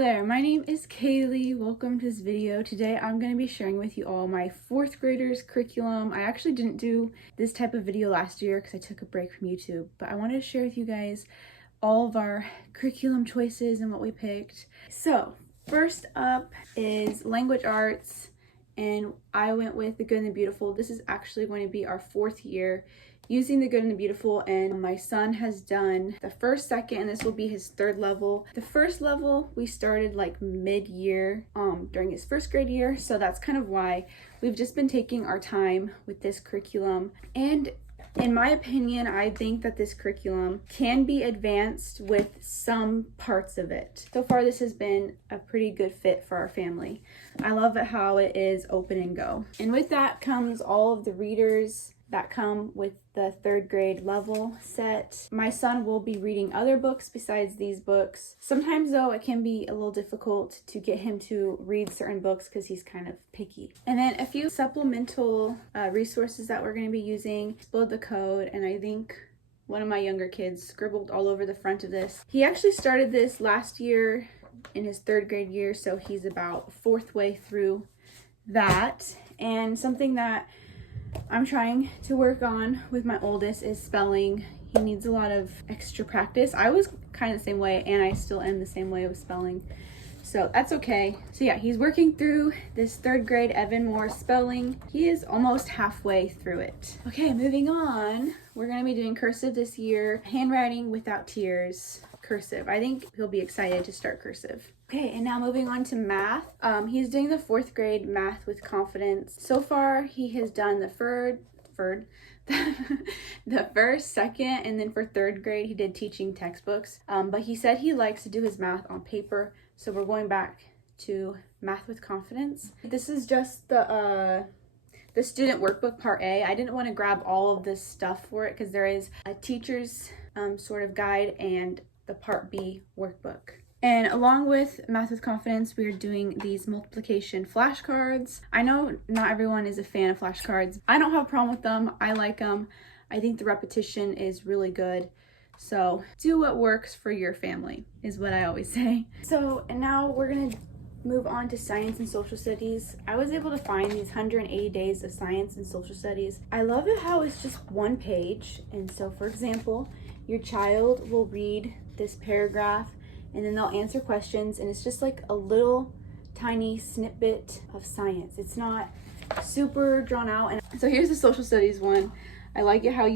there, my name is Kaylee. Welcome to this video. Today I'm going to be sharing with you all my 4th graders curriculum. I actually didn't do this type of video last year because I took a break from YouTube, but I wanted to share with you guys all of our curriculum choices and what we picked. So first up is language arts, and I went with the Good and the Beautiful. This is actually going to be our 4th year using the Good and the Beautiful, and my son has done the first, second, and this will be his 3rd level. The first level we started like mid-year during his 1st grade year, so that's kind of why we've just been taking our time with this curriculum. And in my opinion, I think that this curriculum can be advanced with some parts of it. So far, this has been a pretty good fit for our family. I love it how it is open and go. And with that comes all of the readers that come with the 3rd grade level set. My son will be reading other books besides these books. Sometimes though, it can be a little difficult to get him to read certain books because he's kind of picky. And then a few supplemental resources that we're going to be using. Explode the Code, and I think one of my younger kids scribbled all over the front of this. He actually started this last year in his 3rd grade year, so he's about 4th way through that. And something that I'm trying to work on with my oldest is spelling. He needs a lot of extra practice. I was kind of the same way, and I still am the same way with spelling, so that's okay. So yeah, he's working through this 3rd grade Evan Moore spelling. He is almost halfway through it. Okay, moving on. We're going to be doing cursive this year. Handwriting without tears, cursive. I think he'll be excited to start cursive. Okay, and now moving on to math. He's doing the 4th grade math with confidence. So far, he has done the first, second, and then for 3rd grade, he did teaching textbooks. But he said he likes to do his math on paper, so we're going back to math with confidence. This is just the student workbook part A. I didn't want to grab all of this stuff for it because there is a teacher's sort of guide and the part B workbook. And along with Math with Confidence, we are doing these multiplication flashcards. I know not everyone is a fan of flashcards. I don't have a problem with them. I like them. I think the repetition is really good. So do what works for your family is what I always say. So, and now we're gonna move on to science and social studies. I was able to find these 180 days of science and social studies. I love it how it's just one page. And so for example, your child will read this paragraph and then they'll answer questions, and it's just like a little tiny snippet of science. It's not super drawn out. And so here's the social studies one. I like it how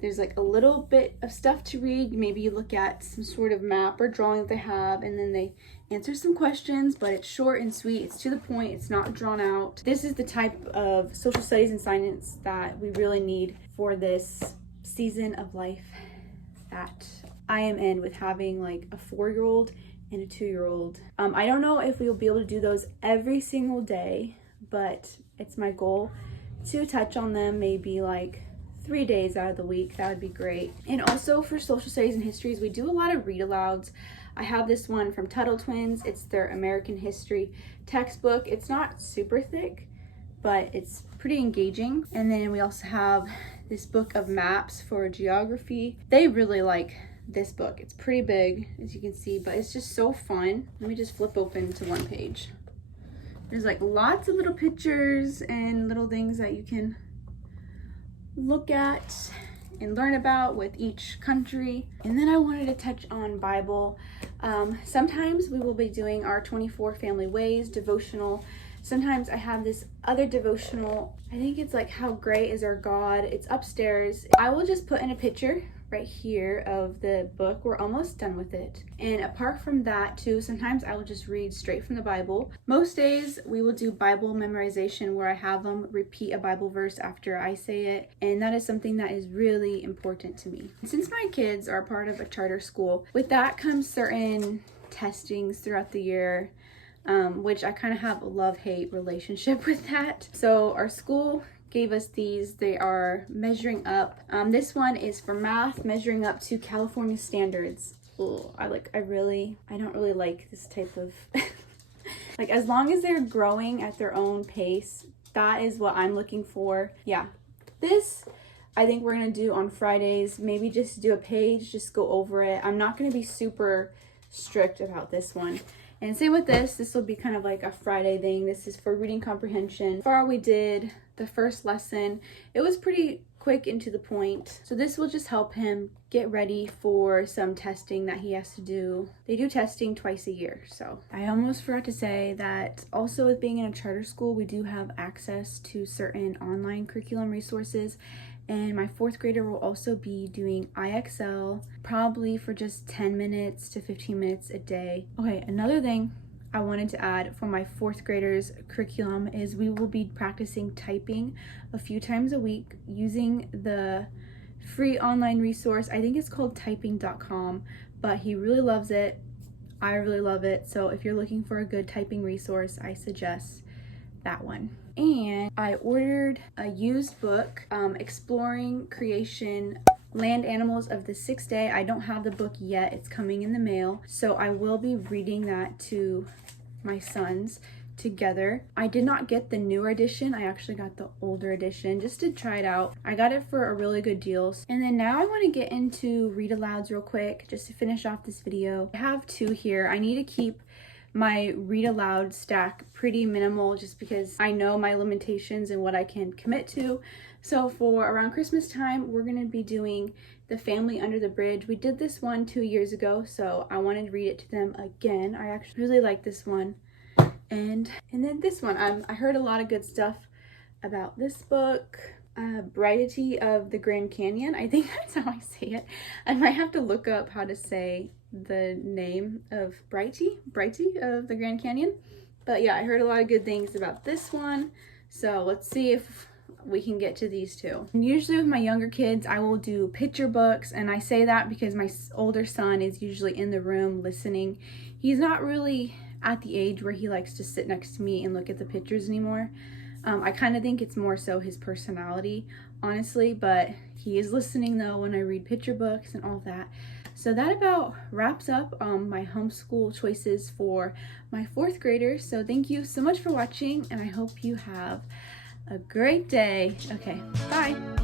there's like a little bit of stuff to read. Maybe you look at some sort of map or drawing that they have, and then they answer some questions, but it's short and sweet. It's to the point. It's not drawn out. This is the type of social studies and science that we really need for this season of life that I am in, with having like a 4-year-old and a 2-year-old. I don't know if we'll be able to do those every single day, but it's my goal to touch on them maybe like 3 days out of the week. That would be great. And also for social studies and histories, we do a lot of read alouds. I have this one from Tuttle Twins. It's their American history textbook. It's not super thick, but it's pretty engaging. And then we also have this book of maps for geography. They really like this book. It's pretty big, as you can see, but it's just so fun. Let me just flip open to one page. There's like lots of little pictures and little things that you can look at and learn about with each country. And then I wanted to touch on Bible. Sometimes we will be doing our 24 Family Ways devotional. Sometimes I have this other devotional. I think it's like How Great Is Our God. It's upstairs. I will just put in a picture right here of the book. We're almost done with it. And apart from that too, sometimes I will just read straight from the Bible. Most days we will do Bible memorization, where I have them repeat a Bible verse after I say it, and that is something that is really important to me. Since my kids are part of a charter school, with that comes certain testings throughout the year, which I kind of have a love-hate relationship with that. So our school gave us these. They are measuring up. This one is for math, measuring up to California standards. Ugh, I don't really like this type of like, as long as they're growing at their own pace, that is what I'm looking for. Yeah, this I think we're gonna do on Fridays. Maybe just do a page, just go over it. I'm not gonna be super strict about this one. And same with this will be kind of like a Friday thing. This is for reading comprehension. So far we did the first lesson. It was pretty quick and to the point. So this will just help him get ready for some testing that he has to do. They do testing twice a year. So I almost forgot to say that also with being in a charter school, we do have access to certain online curriculum resources. And my 4th grader will also be doing IXL, probably for just 10 minutes to 15 minutes a day. Okay, another thing I wanted to add for my 4th graders curriculum is we will be practicing typing a few times a week using the free online resource. I think it's called typing.com, but he really loves it. I really love it. So if you're looking for a good typing resource, I suggest that one. And I ordered a used book, Exploring Creation, Land Animals of the 6th Day. I don't have the book yet. It's coming in the mail. So I will be reading that to my sons together. I did not get the newer edition. I actually got the older edition just to try it out. I got it for a really good deal. And then now I want to get into read alouds real quick just to finish off this video. I have 2 here. I need to keep my read aloud stack pretty minimal just because I know my limitations and what I can commit to. So for around Christmas time, we're going to be doing The Family Under the Bridge. We did this one 2 years ago, so I wanted to read it to them again. I actually really like this one. And then this one, I heard a lot of good stuff about this book. Brightity of the Grand Canyon. I think that's how I say it. I might have to look up how to say the name of Brighty of the Grand Canyon. But yeah, I heard a lot of good things about this one. So let's see if we can get to these 2. And usually with my younger kids, I will do picture books. And I say that because my older son is usually in the room listening. He's not really at the age where he likes to sit next to me and look at the pictures anymore. I kind of think it's more so his personality, honestly, but he is listening though when I read picture books and all that. So that about wraps up my homeschool choices for my 4th graders. So thank you so much for watching, and I hope you have a great day. Okay, bye.